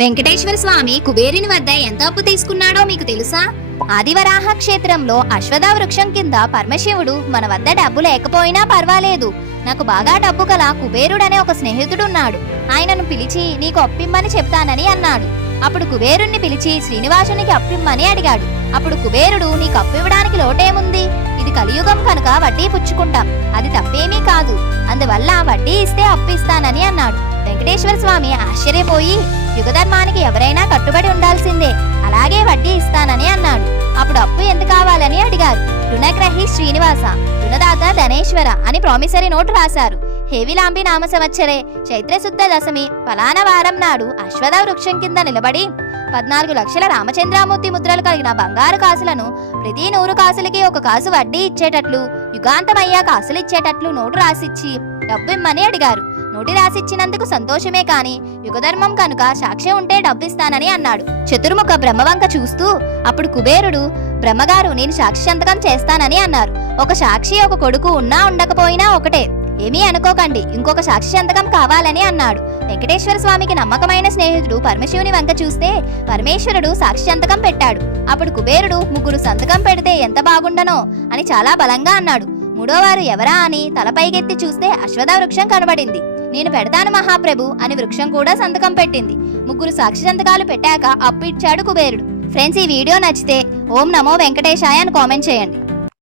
వెంకటేశ్వర స్వామి కుబేరుని వద్ద ఎంత అప్పు తీసుకున్నాడో మీకు తెలుసా? ఆదివరాహ క్షేత్రంలో అశ్వథ వృక్షం కింద పరమశివుడు మన వద్ద డబ్బు లేకపోయినా పర్వాలేదు. నాకు బాగా డబ్బు గల కుబేరుడనే ఒక స్నేహితుడున్నాడు. ఆయనను పిలిచి నీకు అప్పిమ్మని చెప్తానని అన్నాడు. అప్పుడు కుబేరుణ్ణి పిలిచి శ్రీనివాసునికి అప్పిమ్మని అడిగాడు. అప్పుడు కుబేరుడు నీకు అప్పు ఇవ్వడానికి లోటేముంది? ఇది కలియుగం కనుక వడ్డీ పుచ్చుకుంటాం. అది తప్పేమీ కాదు. అందువల్ల వడ్డీ ఇస్తే అప్పు ఇస్తానని అన్నాడు. వెంకటేశ్వర స్వామి ఆశ్చర్యపోయి యుగధర్మానికి ఎవరైనా కట్టుబడి ఉండాల్సిందే. అలాగే వడ్డీ ఇస్తానని అన్నాడు. అప్పుడు అప్పు ఎంత కావాలని అడిగారు. రుణగ్రహి శ్రీనివాస రుణదాత ధనేశ్వర అని ప్రామిసరీ నోటు రాశారు. హేవిలాంబి నామ సంవత్సరే చైత్రశుద్ధ దశమి ఫలానా వారం నాడు అశ్వథ వృక్షం కింద నిలబడి పద్నాలుగు లక్షల రామచంద్రామూర్తి ముద్రలు కలిగిన బంగారు కాసులను ప్రతి నూరు కాసులకి ఒక కాసు వడ్డీ ఇచ్చేటట్లు యుగాంతమయ్యా కాసులు ఇచ్చేటట్లు నోటు రాసిచ్చి డబ్బు ఇమ్మని అడిగారు. నోటి రాసిచ్చినందుకు సంతోషమే కాని యుగధర్మం కనుక సాక్ష్యం ఉంటే డబ్బిస్తానని అన్నాడు. చతుర్ముఖ బ్రహ్మవంక చూస్తూ అప్పుడు కుబేరుడు బ్రహ్మగారు నేను సాక్షి సంతకం చేస్తానని అన్నారు. ఒక సాక్షి ఒక కొడుకు ఉన్నా ఉండకపోయినా ఒకటే. ఏమీ అనుకోకండి ఇంకొక సాక్షి సంతకం కావాలని అన్నాడు. వెంకటేశ్వర స్వామికి నమ్మకమైన స్నేహితుడు పరమశివుని వంక చూస్తే పరమేశ్వరుడు సాక్షి సంతకం పెట్టాడు. అప్పుడు కుబేరుడు ముగ్గురు సంతకం పెడితే ఎంత బాగుండనో అని చాలా బలంగా అన్నాడు. మూడోవారు ఎవరా అని తలపైకెత్తి చూస్తే అశ్వథ వృక్షం కనబడింది. నేను పెడతాను మహాప్రభు అని వృక్షం కూడా సంతకం పెట్టింది. ముగ్గురు సాక్షి సంతకాలు పెట్టాక అప్పు ఇచ్చాడు కుబేరుడు. ఫ్రెండ్స్ ఈ వీడియో నచ్చితే ఓం నమో వెంకటేశాయ అని కామెంట్ చేయండి.